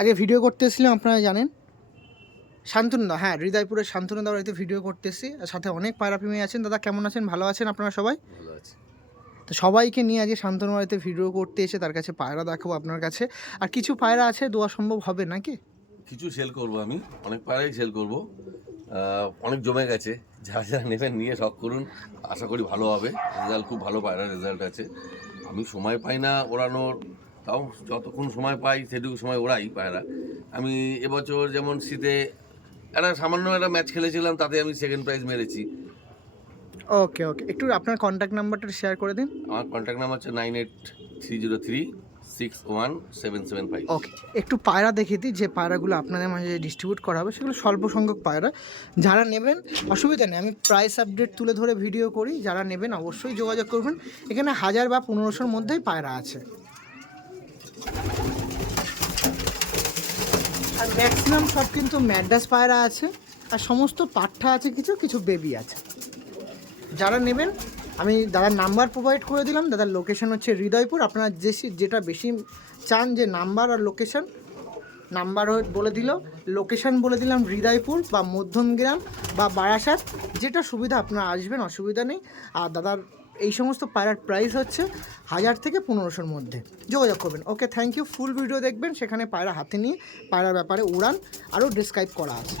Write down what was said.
আগে ভিডিও করতে এসেছিলাম, আপনারা জানেন, শান্তনুদা, হ্যাঁ হৃদয়পুরের শান্তনুদা বাড়িতে ভিডিও করতে এসেছি। সাথে অনেক পায়রা প্রেমী আছেন। দাদা কেমন আছেন? ভালো আছেন আপনারা সবাই? ভালো আছে। তো সবাইকে নিয়ে আজকে শান্তনু বাড়িতে ভিডিও করতে এসে তার কাছে পায়রা দেখাবো আপনার কাছে। আর কিছু পায়রা আছে, দেওয়া সম্ভব হবে নাকি? কিছু সেল করব আমি, অনেক পায়রাই সেল করব। অনেক জমে গেছে, যারা যারা নেবেন নিয়ে শখ করুন, আশা করি ভালো হবে। রেজাল্ট খুব ভালো, পায়রার রেজাল্ট আছে। আমি সময় পাই না ওড়ানোর, তাও যতক্ষণ সময় পাই সেটুকু সময় ওড়াই পায়রা। আমি এবছর যেমন শীতে সামান্য একটা ম্যাচ খেলেছিলাম, তাতে আমি সেকেন্ড প্রাইজ মেরেছি। ওকে ওকে, একটু আপনার কন্ট্যাক্ট নাম্বারটা শেয়ার করে দিন। আমার কন্ট্যাক্ট নাম্বার হচ্ছে 9830361775। ওকে, একটু পায়রা দেখিয়ে দিই, যে পায়রাগুলো আপনাদের মাঝে ডিস্ট্রিবিউট করা হবে সেগুলো স্বল্প সংখ্যক পায়রা। যারা নেবেন অসুবিধা নেই, আমি প্রাইস আপডেট তুলে ধরে ভিডিও করি। যারা নেবেন অবশ্যই যোগাযোগ করবেন। এখানে 1000 বা 1500-র মধ্যেই পায়রা আছে। আর ম্যাক্সিমাম সব কিন্তু ম্যাড্রাস পায়রা আছে, আর সমস্ত পাঠা আছে, কিছু কিছু বেবি আছে। যারা নেবেন আমি দাদার নাম্বার প্রোভাইড করে দিলাম। দাদার লোকেশন হচ্ছে হৃদয়পুর। আপনারা যেটা বেশি চান, যে নাম্বার আর লোকেশন, নাম্বার বলে দিল, লোকেশন বলে দিলাম হৃদয়পুর বা মধ্যমগ্রাম বা বারাসাত, যেটা সুবিধা আপনারা আসবেন, অসুবিধা নেই। আর দাদার এই সমস্ত পায়রার প্রাইস হচ্ছে 1000 থেকে 1500-র মধ্যে। যোগাযোগ করবেন। ওকে, থ্যাংক ইউ। ফুল ভিডিও দেখবেন, সেখানে পায়রা হাতে নিয়ে পায়রার ব্যাপারে উড়ান আরও ডিসক্রাইব করা আছে।